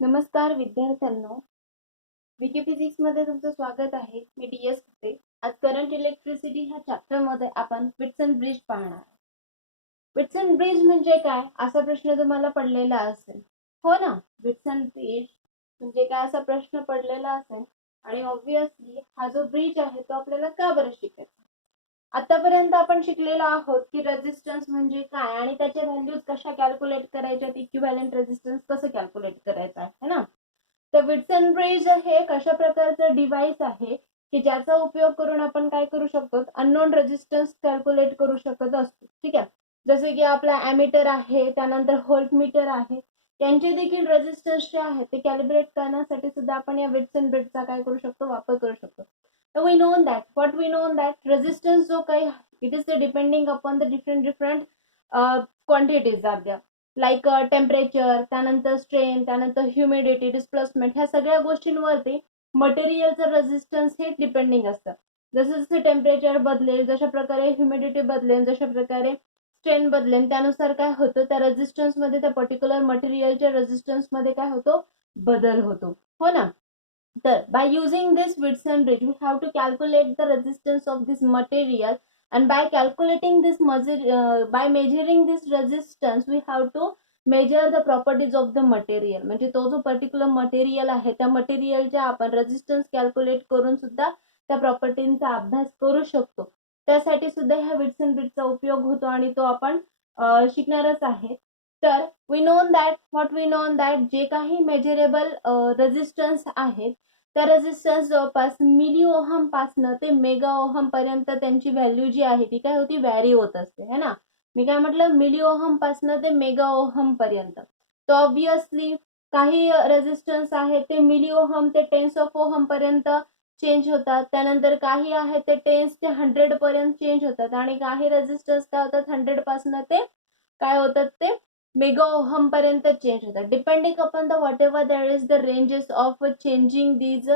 नमस्कार विद्यार्थ्यांनो, विकी फिजिक्स मध्ये तुमचं स्वागत आहे. मी DS होते. आज करंट इलेक्ट्रिसिटी ह्या चॅप्टर मध्ये आपण विट्सन ब्रिज पाहणार आहोत. विट्सन ब्रिज म्हणजे काय असा प्रश्न तुम्हाला पडलेला असेल, हो ना? विट्सन ब्रिज म्हणजे काय असा प्रश्न पडलेला असेल आणि ऑब्विसली हा जो ब्रिज आहे तो आपल्याला का बरं शिकायचा. आतापर्यंत आपण शिकलेलो आहोत की रेझिस्टन्स म्हणजे काय आणि त्याच्या व्हॅल्यूज कशा कॅल्क्युलेट करायच्या, इक्विव्हॅलेंट रेझिस्टन्स कसं कॅल्क्युलेट करायचं आहे ना. तर विट्सन ब्रिज हे एक अशा प्रकारचं डिव्हाइस आहे की ज्याचा उपयोग करून आपण काय करू शकतो, अननोन रेझिस्टन्स कॅल्क्युलेट करू शकत असतो. ठीक आहे, जसे की आपला ॲमीटर आहे, त्यानंतर व्होल्टमीटर आहे, त्यांचे देखील रेझिस्टन्स जे आहे ते कॅल्क्युलेट करण्यासाठी सुद्धा आपण या विट्सन ब्रिजचा काय करू शकतो, वापर करू शकतो. So we know that what we know that resistance जो काही it is depending upon the different quantities are there like temperature, त्यानंतर स्ट्रेन, त्यानंतर ह्युमिडिटी, डिस्प्लेसमेंट, ह्या सगळ्या गोष्टींवरती मटेरियलचं रेझिस्टन्स हे डिपेंडिंग असतं. जसं जसं टेम्परेचर बदलेल, जशा प्रकारे ह्युमिडिटी बदलेल, जशा प्रकारे स्ट्रेन बदलेल, त्यानुसार काय होतं, त्या रेझिस्टन्स मध्ये, त्या पर्टिक्युलर मटेरियलच्या रेझिस्टन्स मध्ये काय होतो, बदल होतो, हो ना. By using this Whitson bridge, we have to calculate the resistance of this material, and by calculating this by measuring this resistance, we have to measure the properties of the material. म्हणजे तो जो particular material आहे त्या मटेरियलच्या आपण resistance calculate करून सुद्धा त्या प्रॉपर्टींचा अभ्यास करू शकतो. त्यासाठी सुद्धा ह्या विट्सन ब्रिजचा उपयोग होतो आणि तो आपण शिकणारच आहे. तर we known that what we known that जे काही मेजरेबल रेझिस्टन्स आहेत त्या रेझिस्टन्स जवळपास मिली ओहम पासनं ते मेगा ओहम पर्यंत त्यांची व्हॅल्यू जी आहे ती काय होती, व्हॅरी होत असते, है ना. मी काय म्हटलं, मिली ओहम पासनं ते मेगा ओहम पर्यंत. तर ऑब्विसली काही रेझिस्टन्स आहे ते मिली ओहम ते टेन्स ऑफ ओहम पर्यंत चेंज होतात, त्यानंतर काही आहे ते टेन्स ते 100 पर्यंत चेंज होतात आणि काही रेझिस्टन्स काय होतात 100 पासनं ते काय होतात ते मेगा ओहम पर्यंत चेंज होतात. Depending upon the whatever there is the ranges of changing these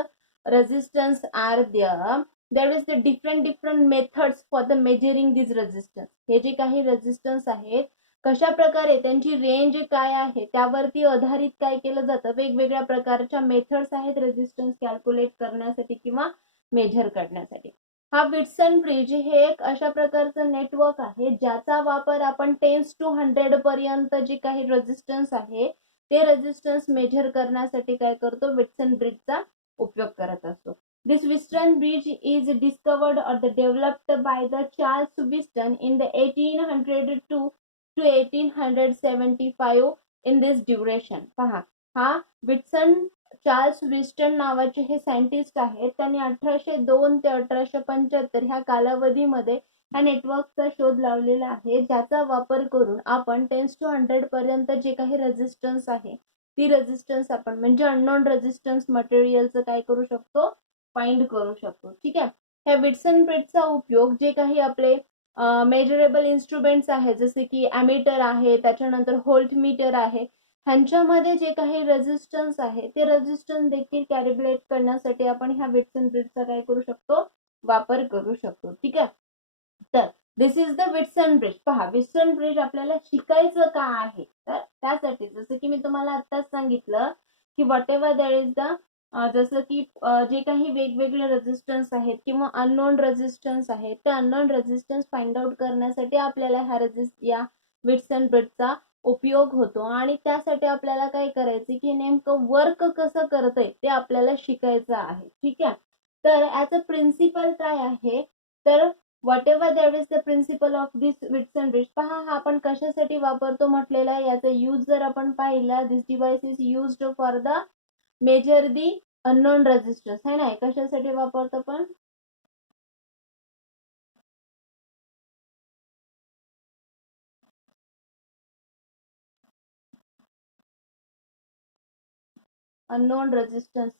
resistance are there is the different methods for the measuring these resistance. हे जे काही रेझिस्टन्स आहेत कशा प्रकारे त्यांची रेंज काय आहे त्यावरती आधारित काय केलं जातं, वेगवेगळ्या प्रकारच्या मेथड्स आहेत रेझिस्टन्स कॅल्क्युलेट करण्यासाठी किंवा मेजर करण्यासाठी. हा विट्सन ब्रिज हे एक अशा प्रकारचं नेटवर्क आहे ज्याचा वापर आपण 10 to 100 पर्यंत जे काही रेझिस्टन्स आहे ते रेझिस्टन्स मेजर करण्यासाठी काय करतो, विट्सन ब्रिजचा उपयोग करत असतो. This Wheatstone bridge is discovered or developed by the Charles Wheatstone in the 1802 to 1875 in this duration. पहा, हा विट्सन चार्ल्स विस्टन नावाचे हे सायंटिस्ट आहेत. त्यांनी 1802 ते 1875 ह्या कालावधीमध्ये ह्या नेटवर्कचा शोध लावलेला आहे, ज्याचा वापर करून आपण 10 to 100 पर्यंत जे काही रेझिस्टन्स आहे ती रेझिस्टन्स आपण म्हणजे अननोन रेझिस्टन्स मटेरियलचं काय करू शकतो, फाइंड करू शकतो. ठीक आहे, ह्या विट्सन ब्रिजचा उपयोग जे काही आपले मेजरेबल इन्स्ट्रुमेंट्स आहेत जसे की ॲमीटर आहे, त्याच्यानंतर व्होल्टमीटर आहे, ह्यांच्यामध्ये जे काही रेझिस्टन्स आहे ते रेझिस्टन्स देखील कॅल्क्युलेट करण्यासाठी आपण ह्या विट्सन ब्रिजचा काय करू शकतो, वापर करू शकतो. ठीक आहे, तर दिस इज द विट्सन ब्रिज. पहा, विट्सन ब्रिज आपल्याला शिकायचं का आहे, तर त्यासाठी जसं की मी तुम्हाला आत्ताच सांगितलं की whatever there is the जसं की जे काही वेगवेगळे रेझिस्टन्स आहेत किंवा अननोन रेझिस्टन्स आहेत ते अननोन रेझिस्टन्स फाइंड आउट करण्यासाठी आपल्याला या विट्सन ब्रिजचा उपयोग होतो आणि त्यासाठी आपल्याला काय करायचं की नेमकं वर्क कसं करतंय ते आपल्याला शिकायचं आहे. ठीक आहे, तर ॲज अ प्रिन्सिपल काय आहे, तर whatever that is the principle of this Whitson bridge. पहा, हा आपण कशासाठी वापरतो म्हटलेला आहे, याचा यूज जर आपण पाहिला, this device is used for the measure the unknown resistance, है ना. कशासाठी वापरतो आपण, अननोन रेझिस्टन्स,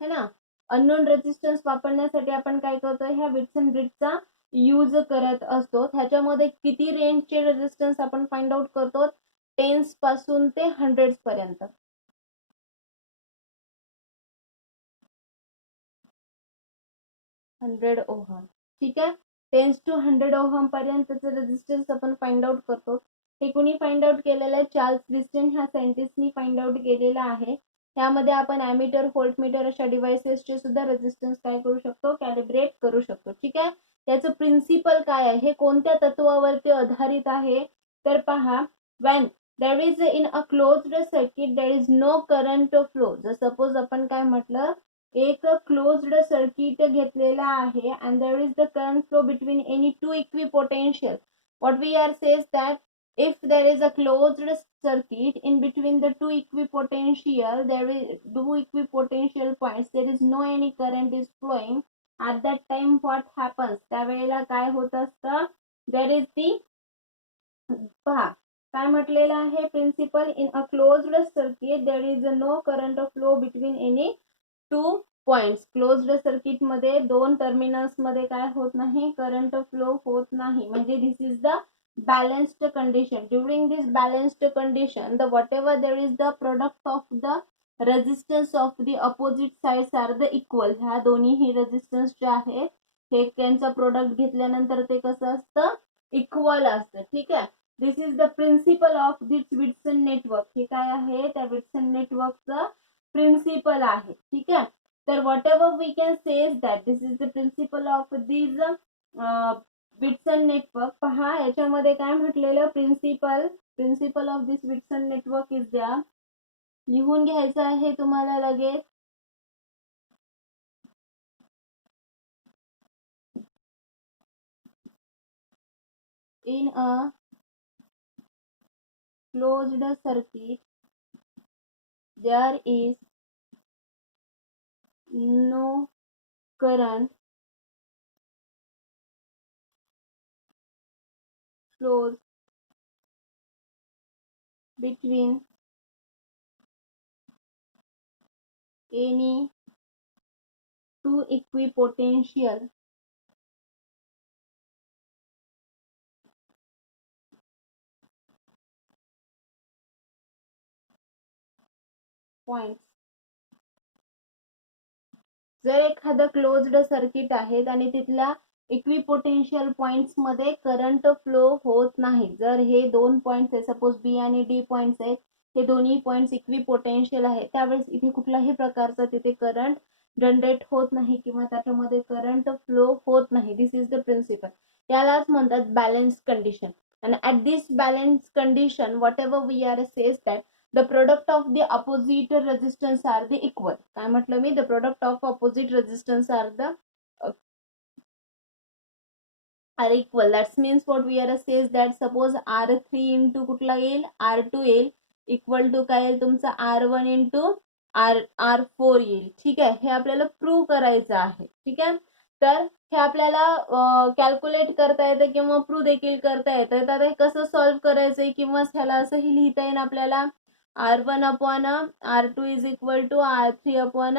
है ना. अननोन रेझिस्टन्स वापरण्यासाठी आपण काय करतो, ह्या विट्सन ब्रिजचा यूज करत असतो. ह्याच्यामध्ये किती रेंजचे रेझिस्टन्स आपण फाइंड आउट करतो, 10 पासून ते 100 पर्यंत. 100 ओहम. ठीक आहे, 10 to 100 ओहम पर्यंतचं रेझिस्टन्स आपण फाइंड आउट करतो. हे कुणी फाइंड आउट केलेलं आहे? चार्ल्स व्हिस्टन ह्या सायंटिस्टनी फाइंड आउट केलेलं आहे. त्यामध्ये आपण ॲमीटर, व्होल्टमीटर अशा डिव्हाइसेसचे सुद्धा रेझिस्टन्स काय करू शकतो? कॅलिब्रेट करू शकतो. ठीक आहे. त्याचं प्रिन्सिपल काय आहे? हे कोणत्या तत्वावरती आधारित आहे? तर पहा, when there is in a closed circuit there is no current flow. जर सपोज आपण काय म्हटलं, एक क्लोज्ड सर्किट घेतलेला आहे and there is the current flow between any two equipotential. What we are says that if there is a closed circuit in between the two equipotential, there is two equipotential points, there is no any current is flowing. At that time what happens? त्यावेळेला काय होत असतं? there is the, पहा काय म्हटलेलं आहे principle, in a closed circuit there is no current flow between any two points. Closed circuit मध्ये दोन टर्मिनल्स मध्ये काय होत नाही? करंट फ्लो होत नाही. म्हणजे this is the balanced condition. During this balanced condition, the whatever there is the product of the resistance of the opposite sides are the equal. ह्या दोन्ही रेजिस्टन्स जे आहेत हे त्यांचा प्रोडक्ट घेतल्यानंतर ते कसं असतं? इक्वल असतं. ठीक आहे. This is the principle of this Wilson network. हे काय आहे? त्या विल्सन नेटवर्कचं प्रिन्सिपल आहे. ठीक आहे. तर whatever we can says that this is the principle of this Wilson network. पहा याच्यामध्ये काय म्हटलेलं? Principle of this Wilson network is द्या, लिहून घ्यायचं आहे तुम्हाला लगेच. In a closed circuit there is no current flows between any two equipotential points. जर एखादं क्लोज्ड सर्किट आहे आणि तिथल्या इक्विपोटेन्शियल पॉइंट्स मध्ये करंट फ्लो होत नाही, जर हे दोन पॉइंट्स आहे, सपोज बी आणि डी पॉइंट्स आहेत, हे दोन्ही पॉइंट्स इक्विपोटेन्शियल आहे, त्यावेळेस इथे कुठल्याही प्रकारचा तिथे करंट जनरेट होत नाही किंवा त्याच्यामध्ये करंट फ्लो होत नाही. This is the principle. यालाच म्हणतात बॅलन्स कंडिशन. आणि at this balance condition whatever we are says that the product of the opposite resistance are the equal. काय म्हटलं मी? the product of opposite resistance are the are equal. That means what we are says that suppose R3 into कुठला येईल? R2 येईल, equal to काय येईल तुमचा? R1 into R4 येईल. ठीक आहे. हे आपल्याला प्रूव्ह करायचं आहे. ठीक आहे. तर हे आपल्याला कॅल्क्युलेट करता येतं किंवा प्रूव्ह देखील करता येतं. तर हे कसं सॉल्व्ह करायचंय किंवा ह्याला असंही लिहिता येईल आपल्याला, R1 upon R2 is equal to R3 upon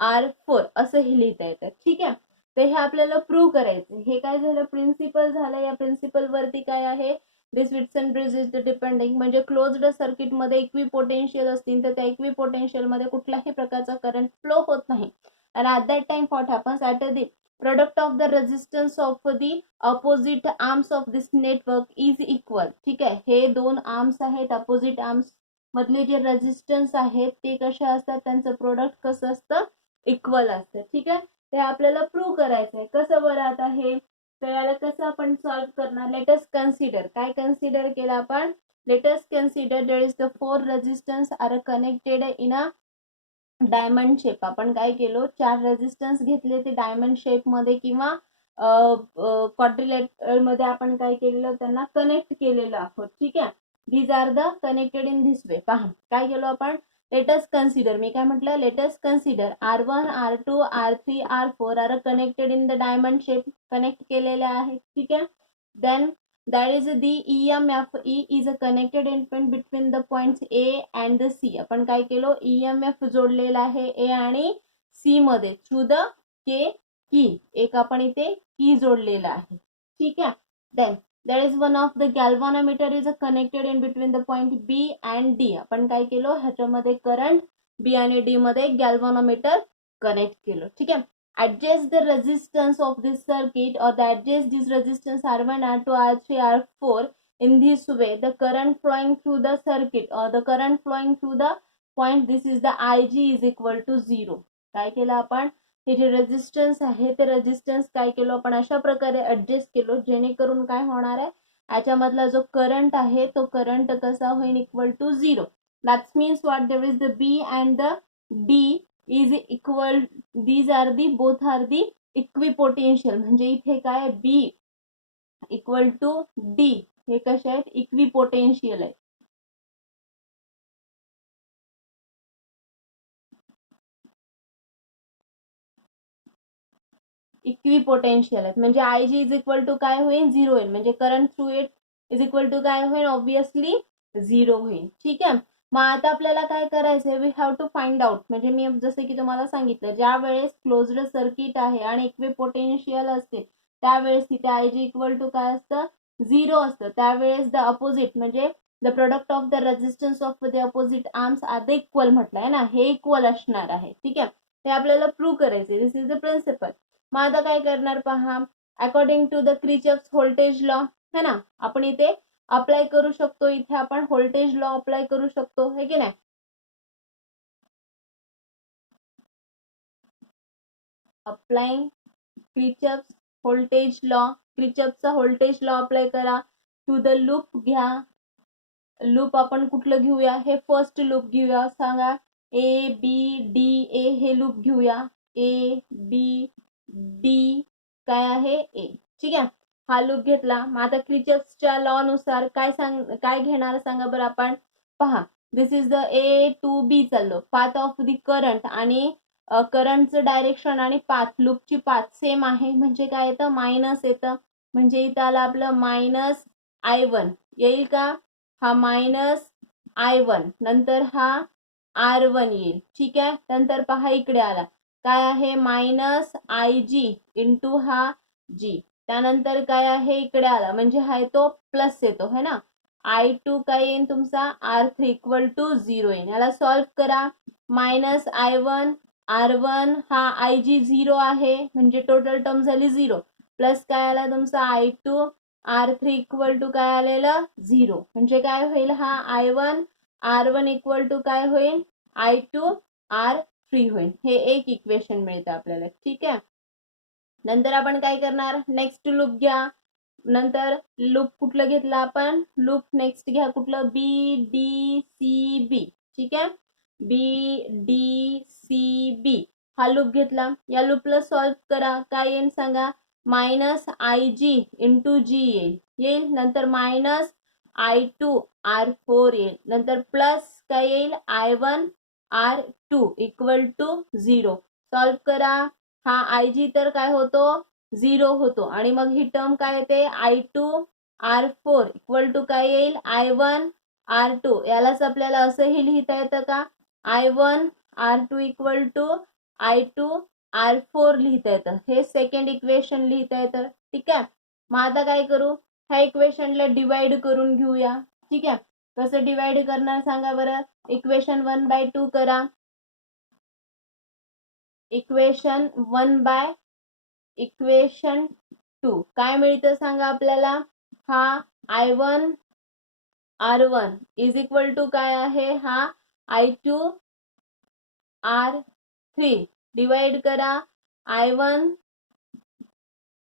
R4 असंही लिहिता येतं. ठीक आहे. तर हे आपल्याला प्रूव्ह करायचं. हे काय झालं? प्रिन्सिपल झालं. या प्रिन्सिपल वरती काय आहे? This Wilson bridge is the depending. म्हणजे क्लोज्ड सर्किट मध्ये इक्विपोटेन्शियल असतील तर त्या इक्विपोटेन्शियल मध्ये कुठल्याही प्रकारचा करंट फ्लो होत नाही. आणि at that time what happens? At the product of the resistance of the opposite arms of this network is equal. ठीक आहे. हे दोन आर्म्स आहेत, अपोजिट आर्म्स मधले जे रेजिस्टन्स आहेत ते कसे असतात? त्यांचं प्रोडक्ट कसं असतं? इक्वल असतं. ठीक आहे. ते आपल्याला प्रूव्ह करायचं आहे. कसं बरं आता हे? तर याला कसं आपण सॉल्व्ह करणार? Let's consider. काय कन्सिडर केलं आपण? Let's consider there is the four resistance are connected in a diamond shape. आपण काय केलो? चार रेजिस्टन्स घेतले, ते डायमंड शेप मध्ये किंवा क्वाड्रिलेटरल मध्ये आपण काय केलेलं? त्यांना कनेक्ट केलेलं आहोत. ठीक आहे. these are the connected in this way. पहा काय केलो आपण? Let's consider. मी काय म्हटलं? Let's consider R1 R2 R3 R4 are connected in the diamond shape. Connect केलेले आहेत. ठीक आहे. Then that is the EMF E is connected in between the points A and the C. आपण काय केलो? EMF जोडलेला आहे A आणि C मध्ये थ्रू द की. एक आपण इथे की जोडलेला आहे. ठीक आहे. Then there is one of the galvanometer is connected in between the point B and D. आपण काय केलो? ह्याच्यामध्ये करंट B आणि D मध्ये गॅल्व्हनोमीटर कनेक्ट केलो. ठीक आहे. adjust the resistance of this circuit or the adjust this resistance R1 R2 R3 R4 in this way the current flowing through the circuit or the current flowing through the point, this is the Ig is equal to 0. काय केलं आपण, हे जे resistance आहे ते resistance काय केलं आपण अशा प्रकारे ऍडजस्ट केलो जेणेकरून काय होणार आहे, याच्यामधला जो करंट आहे तो करंट कसा होईल, equal to 0. That's means what, there is the B and the D is equal, these are the both are the equipotential. म्हणजे इथे काय बी इक्वल टू डी हे कसे आहेत, इक्विपोटेन्शियल आहे. इक्विपोटेन्शियल आहेत म्हणजे I G is equal to काय होईल, 0 होईल. म्हणजे current through it is equal to काय होईल, ऑब्विसली 0 होईल. ठीक आहे. मग आता आपल्याला काय करायचंय, we have to find out. म्हणजे मी जसे की तुम्हाला सांगितलं, ज्या वेळेस क्लोज्ड सर्किट आहे आणि इक्विपोटेन्शियल असते त्यावेळेस तिथे आय जी इक्वल टू काय असतं, 0 असतं. त्यावेळेस द अपोजिट म्हणजे the product of the resistance of the opposite arms are the equal म्हटलंय ना, हे इक्वल असणार आहे. ठीक आहे. हे आपल्याला प्रूव्ह करायचे. This is the principle. मग आता काय करणार पहा, according to the Kirchhoff's voltage law है ना, आपण इथे अप्लाय करू शकतो. इथे आपण व्होल्टेज लॉ अप्लाय करू शकतो, है की नाही. अप्लाइंग क्रिचॉफ्स व्होल्टेज लॉ, क्रिचॉफ्सचा व्होल्टेज लॉ अप्लाय करा. टू द लूप घ्या. लूप आपण कुठलं घेऊया, हे फर्स्ट लूप घेऊया. सांगा, ए बी डी ए हे लूप घेऊया. ए बी डी काय आहे, ए. ठीक आहे. हा लूप घेतला. मग आता क्रिचॉफ्सच्या लॉ नुसार काय घेणार सांगा बरं आपण. पहा, दिस is the A to be चाललो, पाथ ऑफ द करंट आणि करंटचं डायरेक्शन आणि पाथ, लूपची पाथ सेम आहे. म्हणजे काय येतं, मायनस येतं. म्हणजे इथं आलं आपलं मायनस I1 येईल का, हा मायनस I1, नंतर हा R1 येईल. ठीक आहे. नंतर पहा इकडे आला काय आहे, मायनस IG इंटू हा जी. त्यानंतर काय आहे, इकडे आला म्हणजे हा तो प्लस येतो है ना. I2 काय येईल तुमचा, R3 इक्वल टू 0 येईल. याला सॉल्व्ह करा. मायनस I1 R1 हा IG 0 आहे म्हणजे टोटल टर्म झाली 0. प्लस काय आला तुमचा I2 R3 इक्वल टू काय आलेलं 0. म्हणजे काय होईल, हा I1 R1 इक्वल टू काय होईल, I2 R3 होईल. हे एक इक्वेशन मिळतं आपल्याला. ठीक आहे. नंतर आपण काय करणार, नेक्स्ट लूप घ्या. नंतर लूप कुठलं घेतलं आपण, लूप नेक्स्ट घ्या कुठलं, बी डी सी बी. ठीक आहे. बी डी सी बी हा लूप घेतला. या लूपला सॉल्व्ह करा. काय येईल सांगा, मायनस IG इंटू जी येईल. नंतर मायनस I2 R4 येईल. नंतर प्लस काय येईल, I1 R2 equal to 0. Solve करा. हा IG तर काय होतो, 0 होतो. आणि मग ही टर्म काय येते, I2 R4 इक्वल टू काय येईल, I1 R2. यालाच आपल्याला असंही लिहिता येतं का, I1 R2 equal to I2 R4 लिहिता येतं. हे सेकंड इक्वेशन लिहिता येतं. ठीक आहे. मग आता काय करू, ह्या इक्वेशनला डिवाइड करून घेऊया. ठीक आहे. कसं डिवाइड करणार सांगा बरं, इक्वेशन 1/2 करा. इक्वेशन 1 बाय इक्वेशन 2 काय मिळतं सांगा आपल्याला, हा I1 R1 is equal to काय आहे, हा I2 R3 डिवाइड करा. I1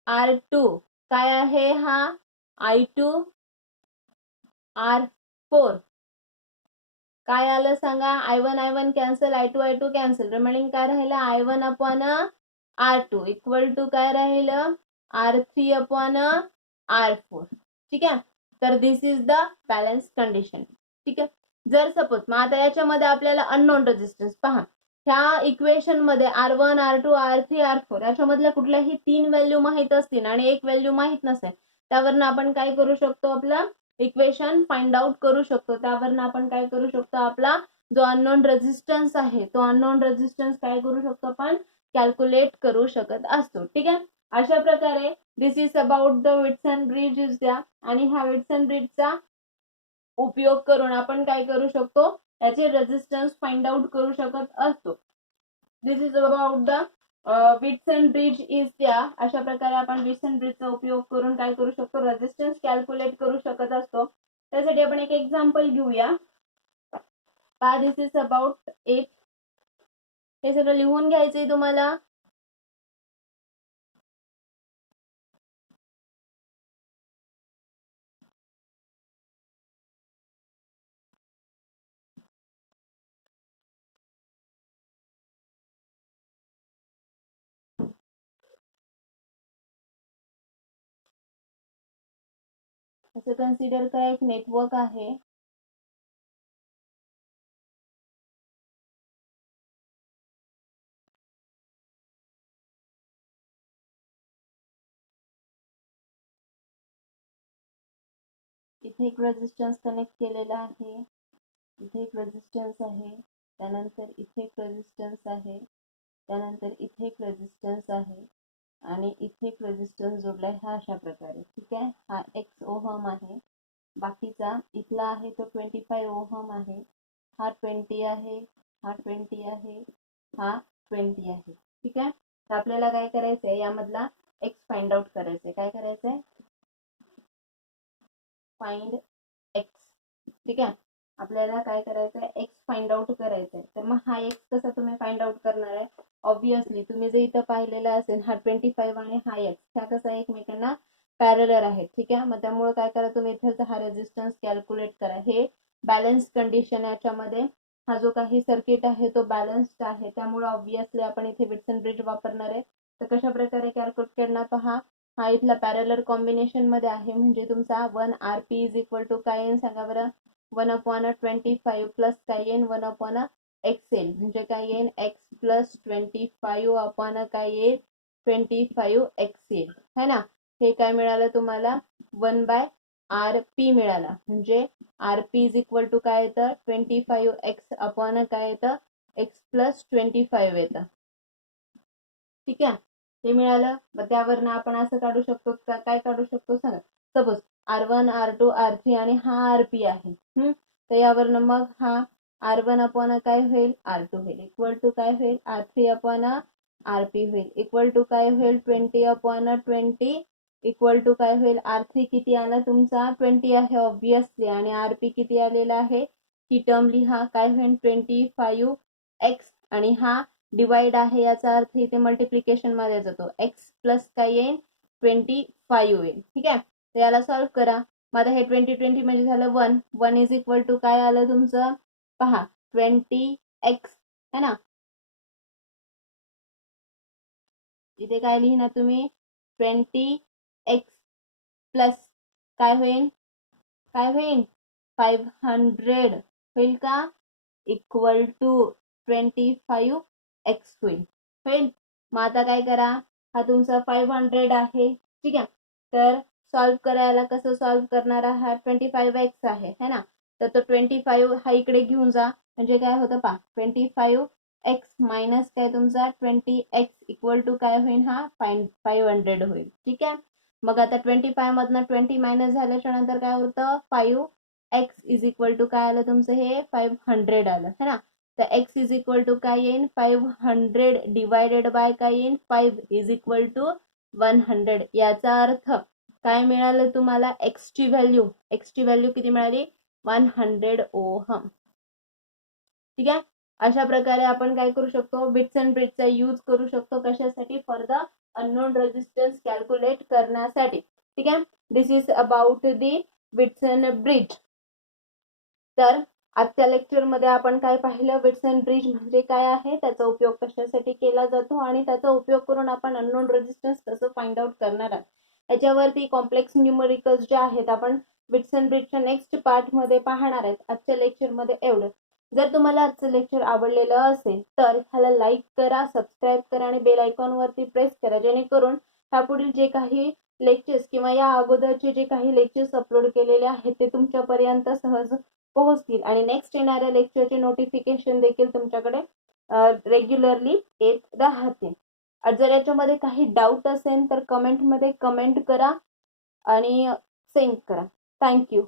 R2 काय आहे, हा I2 R4 काय आलं सांगा, I1 cancel, I2 cancel, remaining काय राहिलं, I1 upon R2 equal to काय राहिलं, R3 अपॉन R4. ठीक आहे. तर दिस इज द बॅलन्स कंडिशन. ठीक आहे. जर सपोज मग आता याच्यामध्ये आपल्याला अननोन रेजिस्टन्स पहा, ह्या इक्वेशन मध्ये R1 R2 R3 R4 याच्यामधल्या कुठल्याही 3 व्हॅल्यू माहित असतील आणि एक व्हॅल्यू माहित नसेल, त्यावरनं आपण काय करू शकतो, आपला इक्वेशन फाइंड आउट करू शकतो. त्यावरनं आपण काय करू शकतो, आपला जो अननोन रेजिस्टन्स आहे तो अननोन रेजिस्टन्स काय करू शकतो, आपण कॅल्क्युलेट करू शकत असतो. ठीक आहे. अशा प्रकारे this is about the Wheatstone bridge is द्या. आणि हा विट्सन ब्रिजचा उपयोग करून आपण काय करू शकतो, याचे रेजिस्टन्स फाइंड आउट करू शकत असतो. This is about the Wheatstone bridge is त्या अशा प्रकारे आपण विट्सन ब्रिजचा उपयोग करून काय करू शकतो, रेझिस्टन्स कॅल्क्युलेट करू शकत असतो. त्यासाठी आपण एक एक्झाम्पल घेऊया. दिस इज अबाउट इट. हे सगळं लिहून घ्यायचंय तुम्हाला. असं कन्सिडर करा एक नेटवर्क आहे. इथे एक रेझिस्टन्स कनेक्ट केलेला आहे, इथे एक रेझिस्टन्स आहे, त्यानंतर इथे एक रेझिस्टन्स आहे, त्यानंतर इथे एक रेझिस्टन्स आहे आणि इथे एक रेझिस्टन्स जोडलाय हा अशा प्रकारे. ठीक आहे. हा x ओहम आहे. बाकीचा इथला आहे तो 25 ओहम आहे. हा 20 आहे, हा 20 आहे, हा 20 आहे. ठीक आहे. तर आपल्याला काय करायचंय, यामधला x फाइंड आउट करायचंय. काय करायचंय, फाइंड x. ठीक आहे. आपल्याला काय करायचंय, x फाइंड आउट करायचंय. तर मग हा x कसा तुम्ही फाइंड आउट करणार आहे, ऑब्विसली तुम्ही जे इथं पाहिलेलं असेल हा 25 आणि हा x ह्या कसा एकमेकांना पॅरलर आहे. ठीक आहे. मग त्यामुळे काय करा, तुम्ही इथं हा रेझिस्टन्स कॅल्क्युलेट करा. हे बॅलन्स कंडिशन, याच्यामध्ये हा जो काही सर्किट आहे तो बॅलन्स्ड आहे, त्यामुळे ऑब्विसली आपण इथे विट्सन ब्रिज वापरणार आहे. तर कशा प्रकारे कॅल्क्युलेट करणार पहा. हा इथला पॅरलर कॉम्बिनेशन मध्ये आहे, म्हणजे तुमचा 1 RP इज इक्वल टू काय येईल सांगा बरं, 1/25 प्लस काय येईल 1/XL, म्हणजे काय येईल x प्लस 25 अपॉन काय येईल 25XL है ना. हे काय मिळालं तुम्हाला, 1/RP मिळाला, म्हणजे RP इज इक्वल टू काय येतं 25x अपॉन काय येतं x प्लस 25 येतं. ठीक आहे. ते मिळालं. मग त्यावरनं आपण असं काढू शकतो, काय काढू शकतो सांगा. सपोज R1 R2 R3 आणि हा RP आहे. तर यावरनं मग हा R1 अपॉन काय होईल R2 होईल, इक्वल टू काय होईल R3 अपॉन RP होईल, इक्वल टू काय होईल 20/20, इक्वल टू काय होईल R3 किती आला तुमचा 20 आहे ऑब्विसली, आणि RP किती आलेला आहे, ही टर्म लिहा काय होईल 25x, आणि हा डिवाइड आहे याचा अर्थ इथे मल्टिप्लिकेशन मध्ये जातो, x प्लस काय येईल 25 येईल. ठीक आहे. तर याला सॉल्व्ह करा. मग आता हे 20 म्हणजे झालं 1 इज इक्वल टू काय आलं तुमचं पहा 20x है ना. इथे काय लिहिणार तुम्ही 20x प्लस काय होईल 500 होईल का, इक्वल टू 25x होईल. मग आता काय करा, हा तुमचा 500 आहे. ठीक आहे. तर सॉल्व्ह करायला कसं सॉल्व्ह करणार आहात, 25x आहे है ना. तर तो 25 हा इकडे घेऊन जा, म्हणजे काय होतं पहा 25x मायनस काय तुमचा 20x इक्वल टू काय होईल हा 500 होईल. ठीक आहे. मग आता 25 मधनं 20 मायनस झाल्याच्या नंतर काय होतं 5x इज इक्वल टू काय आलं तुमचं हे 500 आलं है ना. तर x इज इक्वल टू काय येईल 500 डिवायडेड बाय काय येईल 5 इज इक्वल टू 100. याचा अर्थ काय मिळालं तुम्हाला, x ची व्हॅल्यू किती मिळाली 100 ओहम. ठीक आहे. अशा प्रकारे आपण काय करू शकतो, विट्सन ब्रिजचा यूज करू शकतो कशासाठी, for the unknown resistance calculate करण्यासाठी. ठीक आहे. This is about the Wheatstone bridge. तर आजच्या लेक्चर मध्ये आपण काय पाहिलं, विट्सन ब्रिज म्हणजे काय आहे, त्याचा उपयोग कशासाठी केला जातो आणि त्याचा उपयोग करून आपण अननोन रेझिस्टन्स कसं फाइंड आउट करणार आहोत. याच्यावरती कॉम्प्लेक्स न्यूमरिकल्स जे आहेत आपण विट्सन ब्रिजच्या नेक्स्ट पार्ट मध्ये पाहणार आहेत. आजच्या लेक्चर मध्ये एवढं. जर तुम्हाला आजचं लेक्चर आवडलेलं असेल तर ह्याला लाईक करा, सबस्क्राईब करा आणि बेल आयकॉन वरती प्रेस करा, जेणेकरून ह्यापुढील जे काही लेक्चर्स किंवा या अगोदरचे जे काही लेक्चर्स अपलोड केलेले आहेत ते तुमच्यापर्यंत सहज पोहोचतील आणि नेक्स्ट येणाऱ्या लेक्चरचे नोटिफिकेशन देखील तुमच्याकडे रेग्युलरली येत राहतील. जर याच्यामध्ये काही डाऊट असेल तर कमेंटमध्ये कमेंट करा आणि सेंड करा. थँक्यू.